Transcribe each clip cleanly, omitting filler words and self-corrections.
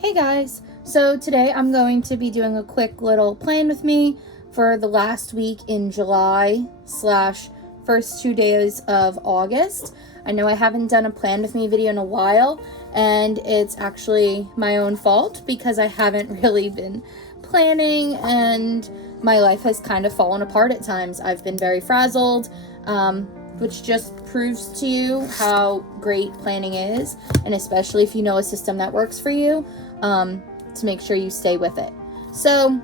Hey guys, so today I'm going to be doing a quick little plan with me for the last week in July / first 2 days of August. I know I haven't done a plan with me video in a while, and it's actually my own fault because I haven't really been planning and my life has kind of fallen apart at times. I've been very frazzled, which just proves to you how great planning is, and especially if you know a system that works for you, to make sure you stay with it. So,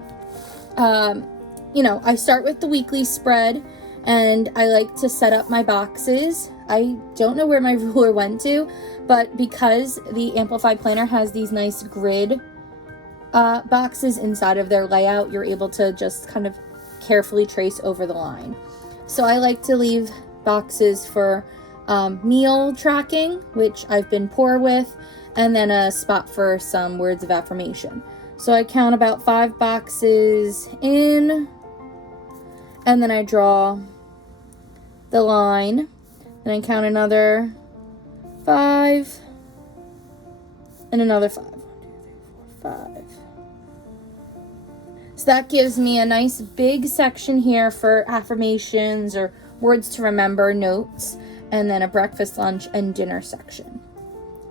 I start with the weekly spread, and I like to set up my boxes. I don't know where my ruler went to, but because the Amplify Planner has these nice grid boxes inside of their layout, you're able to just kind of carefully trace over the line. So I like to leave boxes for meal tracking, which I've been poor with, and then a spot for some words of affirmation. So I count about 5 boxes in, and then I draw the line, and I count another 5, and another 5. 1, 2, 3, 4, 5. So that gives me a nice big section here for affirmations or words to remember, notes, and then a breakfast, lunch, and dinner section.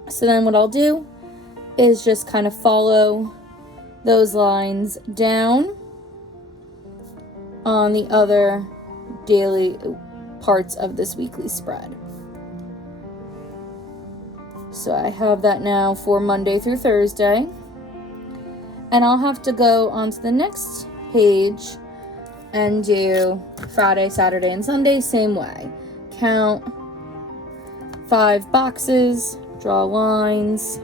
So then what I'll do is just kind of follow those lines down on the other daily parts of this weekly spread. So I have that now for Monday through Thursday. And I'll have to go on to the next page and do Friday, Saturday, and Sunday same way. Count 5 boxes, draw lines,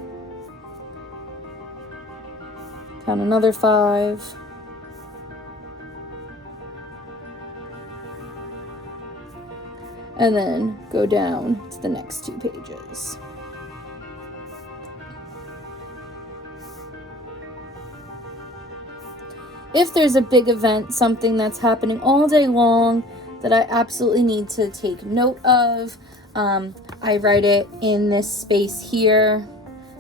count another 5, and then go down to the next 2 pages. If there's a big event, something that's happening all day long that I absolutely need to take note of, I write it in this space here,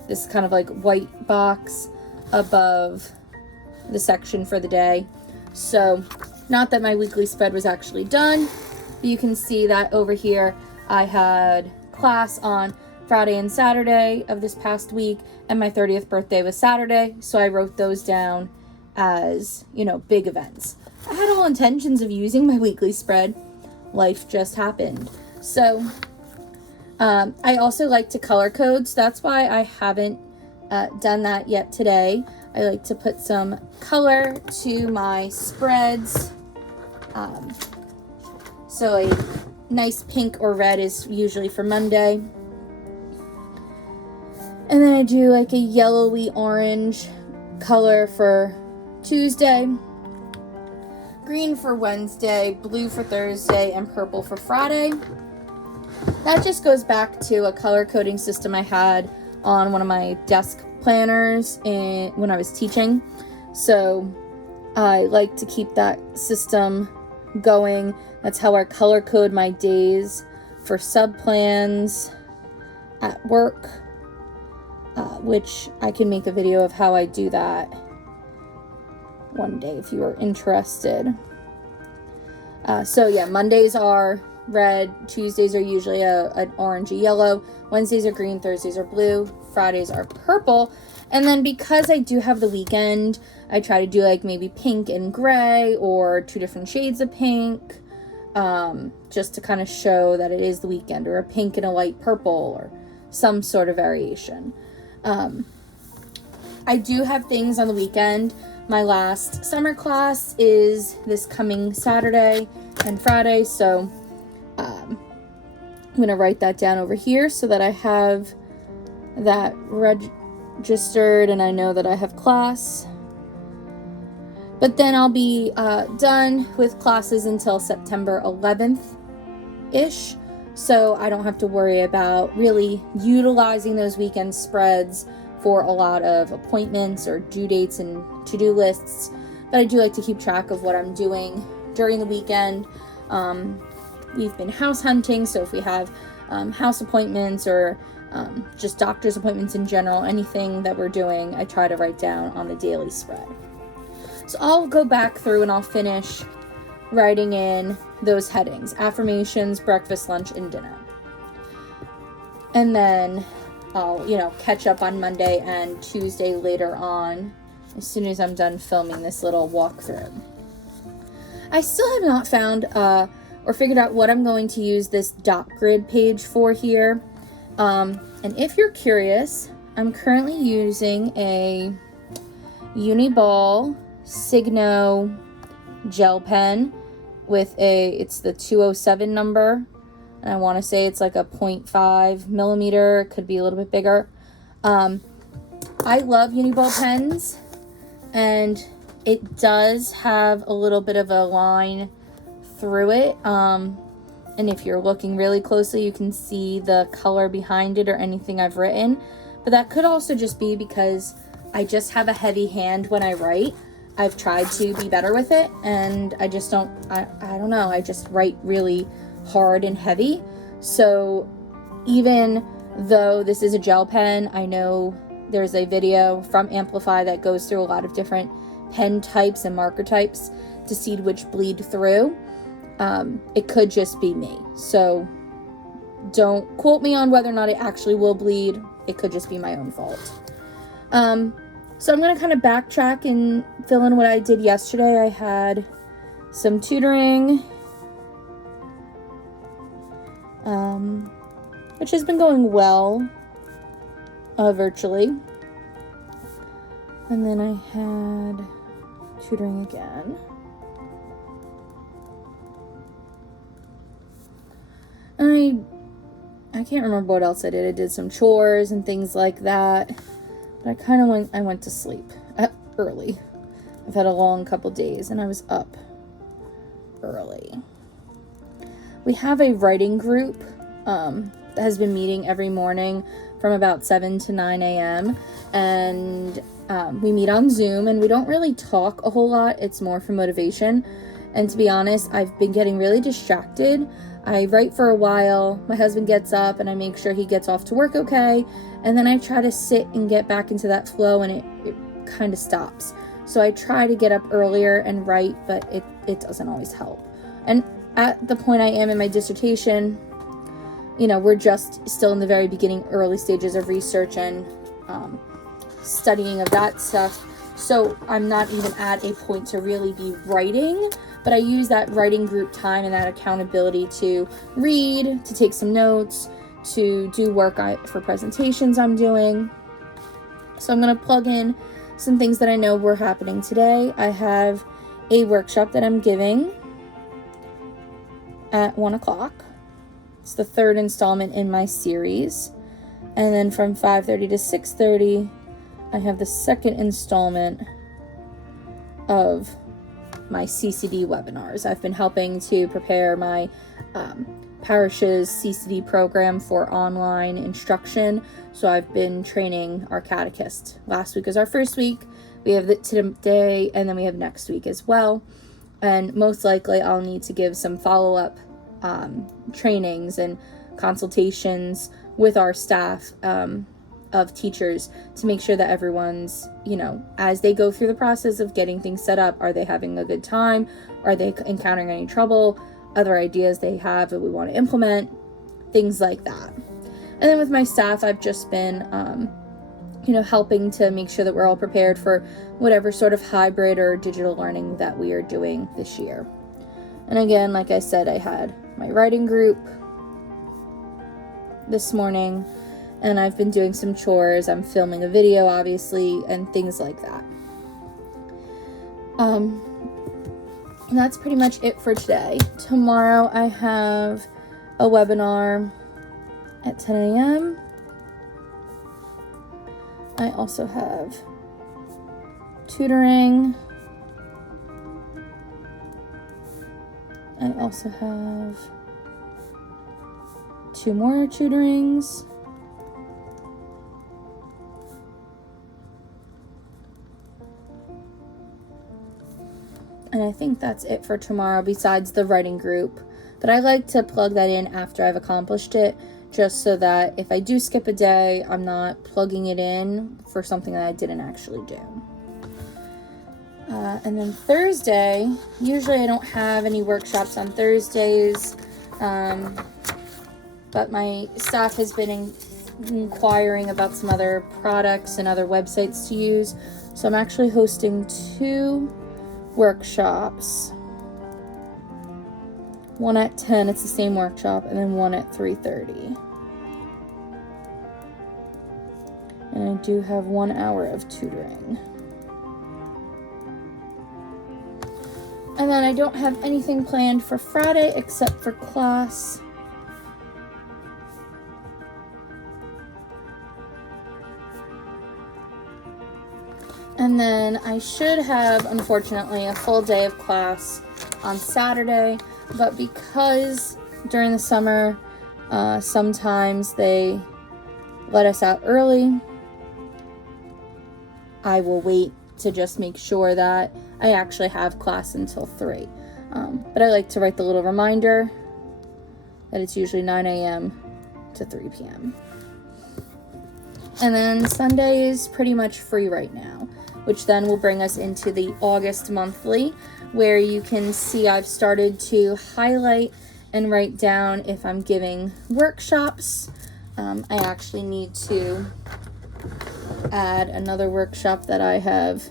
this kind of like white box above the section for the day. So, not that my weekly spread was actually done, but you can see that over here I had class on Friday and Saturday of this past week, and my 30th birthday was Saturday, so I wrote those down as, big events. I had all intentions of using my weekly spread. Life just happened. So, I also like to color code, so that's why I haven't done that yet today. I like to put some color to my spreads. So a nice pink or red is usually for Monday. And then I do like a yellowy orange color for Tuesday, green for Wednesday, blue for Thursday, and purple for Friday. That just goes back to a color coding system I had on one of my desk planners when I was teaching. So I like to keep that system going. That's how I color code my days for sub-plans at work, which I can make a video of how I do that one day if you are interested. Mondays are red, Tuesdays are usually an orangey yellow, Wednesdays are green, Thursdays are blue, Fridays are purple. And then because I do have the weekend, I try to do like maybe pink and gray or 2 different shades of pink, just to kind of show that it is the weekend, or a pink and a light purple, or some sort of variation. I do have things on the weekend. My last summer class is this coming Saturday and Friday, so I'm going to write that down over here so that I have that registered and I know that I have class. But then I'll be done with classes until September 11th-ish, so I don't have to worry about really utilizing those weekend spreads for a lot of appointments or due dates and to-do lists. But I do like to keep track of what I'm doing during the weekend. We've been house hunting, so if we have house appointments or just doctor's appointments in general, anything that we're doing, I try to write down on the daily spread. So I'll go back through and I'll finish writing in those headings: affirmations, breakfast, lunch, and dinner. And then I'll, catch up on Monday and Tuesday later on, as soon as I'm done filming this little walkthrough. I still have not found or figured out what I'm going to use this dot grid page for here. And if you're curious, I'm currently using a Uniball Signo gel pen with it's the 207 number. And I want to say it's like a 0.5 millimeter. It could be a little bit bigger. I love Uniball pens, and it does have a little bit of a line through it. And if you're looking really closely, you can see the color behind it or anything I've written. But that could also just be because I just have a heavy hand when I write. I've tried to be better with it, and I just don't, I don't know, I just write really hard and heavy. So even though this is a gel pen, I know there's a video from Amplify that goes through a lot of different pen types and marker types to see which bleed through. It could just be me. So don't quote me on whether or not it actually will bleed. It could just be my own fault. So I'm going to kind of backtrack and fill in what I did yesterday. I had some tutoring, which has been going well, virtually. And then I had tutoring again. I can't remember what else I did. I did some chores and things like that. But I went to sleep early. I've had a long couple days and I was up early. We have a writing group that has been meeting every morning from about 7 to 9 a.m. And we meet on Zoom, and we don't really talk a whole lot. It's more for motivation. And to be honest, I've been getting really distracted. I write for a while, my husband gets up, and I make sure he gets off to work okay, and then I try to sit and get back into that flow, and it kind of stops. So I try to get up earlier and write, but it doesn't always help. And at the point I am in my dissertation, we're just still in the very beginning, early stages of research and studying of that stuff. So I'm not even at a point to really be writing, but I use that writing group time and that accountability to read, to take some notes, to do work for presentations I'm doing. So I'm going to plug in some things that I know were happening today. I have a workshop that I'm giving at 1 o'clock. It's the third installment in my series. And then from 5:30 to 6:30, I have the second installment of my CCD webinars. I've been helping to prepare my parish's CCD program for online instruction. So I've been training our catechist. Last week was our first week. We have today, and then we have next week as well. And most likely I'll need to give some follow-up trainings and consultations with our staff of teachers to make sure that everyone's, as they go through the process of getting things set up, are they having a good time? Are they encountering any trouble? Other ideas they have that we want to implement? Things like that. And then with my staff, I've just been, helping to make sure that we're all prepared for whatever sort of hybrid or digital learning that we are doing this year. And again, like I said, I had my writing group this morning, and I've been doing some chores. I'm filming a video, obviously, and things like that. And that's pretty much it for today. Tomorrow I have a webinar at 10 a.m. I also have tutoring. I also have 2 more tutorings. And I think that's it for tomorrow besides the writing group. But I like to plug that in after I've accomplished it, just so that if I do skip a day, I'm not plugging it in for something that I didn't actually do. And then Thursday, usually I don't have any workshops on Thursdays, but my staff has been inquiring about some other products and other websites to use. So I'm actually hosting 2 workshops. One at 10, it's the same workshop, and then one at 3:30. And I do have 1 hour of tutoring. And then I don't have anything planned for Friday except for class. And then I should have, unfortunately, a full day of class on Saturday, but because during the summer, sometimes they let us out early, I will wait to just make sure that I actually have class until 3. But I like to write the little reminder that it's usually 9 a.m. to 3 p.m. And then Sunday is pretty much free right now, which then will bring us into the August monthly, where you can see I've started to highlight and write down if I'm giving workshops. I actually need to add another workshop that I have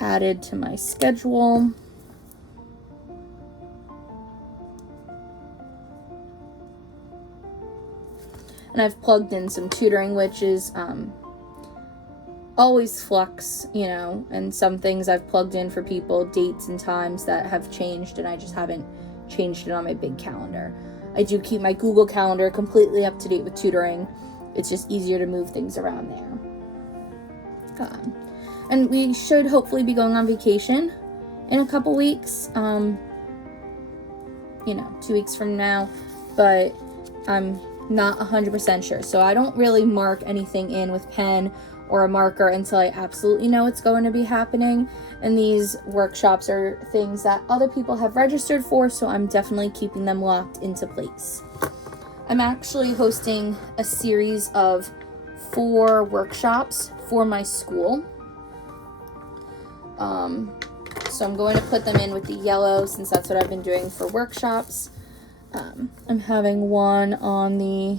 added to my schedule. And I've plugged in some tutoring, which is always flux, and some things I've plugged in for people, dates and times that have changed, and I just haven't changed it on my big calendar. I do keep my Google Calendar completely up to date with tutoring. It's just easier to move things around there. And we should hopefully be going on vacation in a couple weeks, 2 weeks from now, but I'm not 100% sure. So I don't really mark anything in with pen or a marker until I absolutely know it's going to be happening. And these workshops are things that other people have registered for, so I'm definitely keeping them locked into place. I'm actually hosting a series of 4 workshops for my school. So I'm going to put them in with the yellow since that's what I've been doing for workshops. I'm having one on the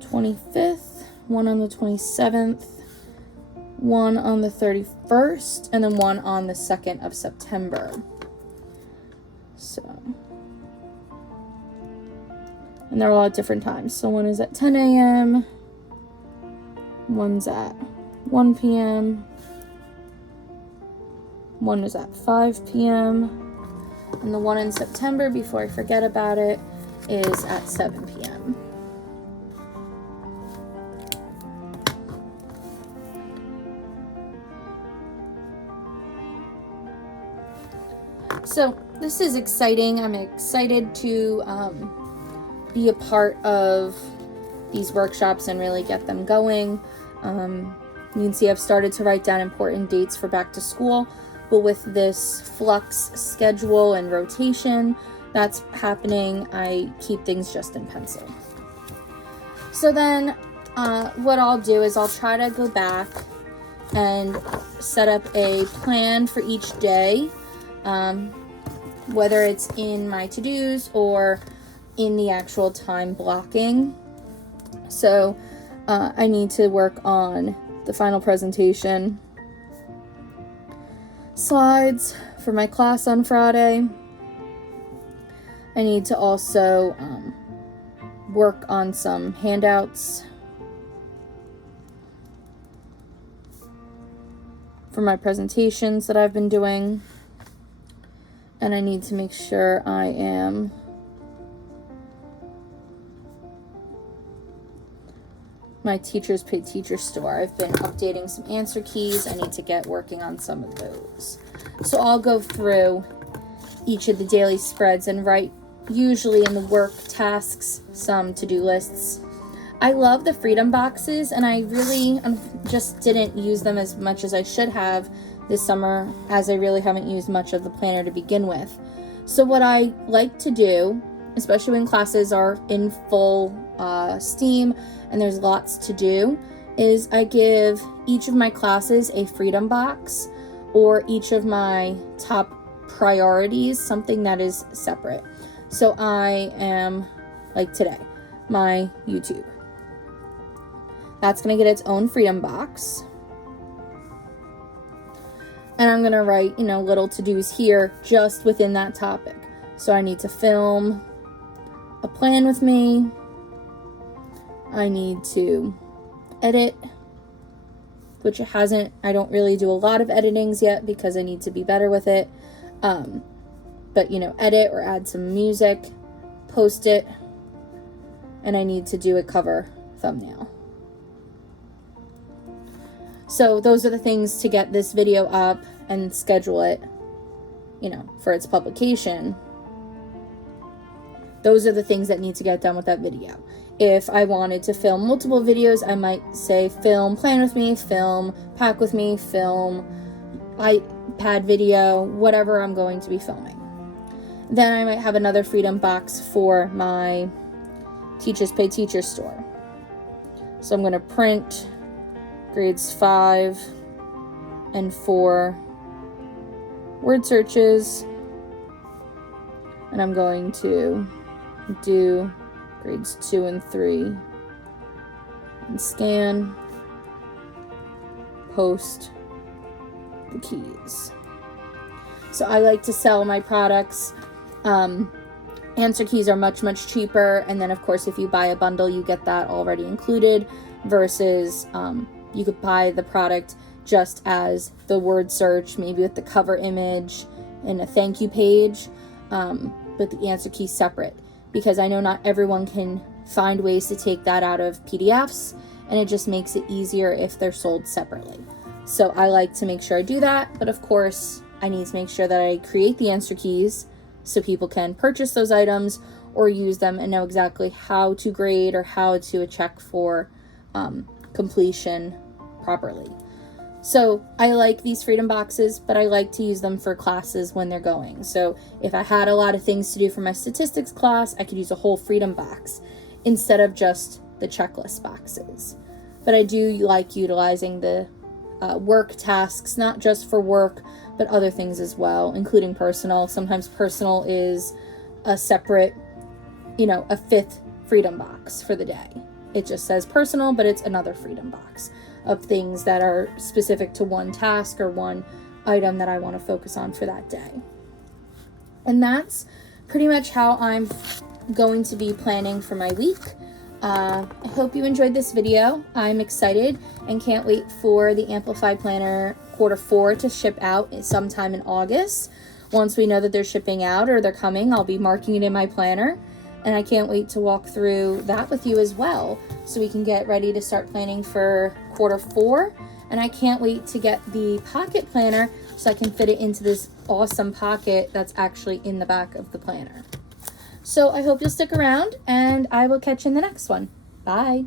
25th, one on the 27th, one on the 31st, and then one on the 2nd of September. And they're all at different times. So one is at 10 a.m., one's at 1 p.m., one is at 5 p.m., and the one in September, before I forget about it, is at 7 p.m. So this is exciting. I'm excited to be a part of these workshops and really get them going. You can see I've started to write down important dates for back to school, but with this flux schedule and rotation that's happening, I keep things just in pencil. So then what I'll do is I'll try to go back and set up a plan for each day, whether it's in my to-dos or in the actual time blocking. So I need to work on the final presentation slides for my class on Friday. I need to also work on some handouts for my presentations that I've been doing. And I need to make sure I am my Teachers Pay Teacher store. I've been updating some answer keys. I need to get working on some of those. So I'll go through each of the daily spreads and write, usually in the work tasks, some to-do lists. I love the Freedom Boxes, and I really just didn't use them as much as I should have this summer, as I really haven't used much of the planner to begin with. So what I like to do especially when classes are in full steam and there's lots to do, is I give each of my classes a freedom box, or each of my top priorities something that is separate. So I am, like today, my YouTube. That's going to get its own freedom box. And I'm going to write, little to-dos here just within that topic. So I need to film a plan with me. I need to edit, which I don't really do a lot of editings yet because I need to be better with it. But, edit or add some music, post it, and I need to do a cover thumbnail. So those are the things to get this video up and schedule it, for its publication. Those are the things that need to get done with that video. If I wanted to film multiple videos, I might say film plan with me, film pack with me, film iPad video, whatever I'm going to be filming. Then I might have another freedom box for my Teachers Pay Teacher store. So I'm going to print grades 5 and 4 word searches, and I'm going to do grades 2 and 3 and scan, post the keys. So I like to sell my products. Answer keys are much, much cheaper, and then of course if you buy a bundle you get that already included, versus you could buy the product just as the word search, maybe with the cover image and a thank you page, but the answer key separate, because I know not everyone can find ways to take that out of PDFs, and it just makes it easier if they're sold separately. So I like to make sure I do that, but of course I need to make sure that I create the answer keys so people can purchase those items or use them and know exactly how to grade or how to check for completion properly. So I like these freedom boxes, but I like to use them for classes when they're going. So if I had a lot of things to do for my statistics class, I could use a whole freedom box instead of just the checklist boxes. But I do like utilizing the work tasks, not just for work, but other things as well, including personal. Sometimes personal is a separate, a fifth freedom box for the day. It just says personal, but it's another freedom box of things that are specific to one task or one item that I want to focus on for that day. And that's pretty much how I'm going to be planning for my week. I hope you enjoyed this video. I'm excited and can't wait for the Amplify Planner Q4 to ship out sometime in August. Once we know that they're shipping out or they're coming, I'll be marking it in my planner. And I can't wait to walk through that with you as well, so we can get ready to start planning for Q4. And I can't wait to get the pocket planner so I can fit it into this awesome pocket that's actually in the back of the planner. So I hope you'll stick around, and I will catch you in the next one. Bye.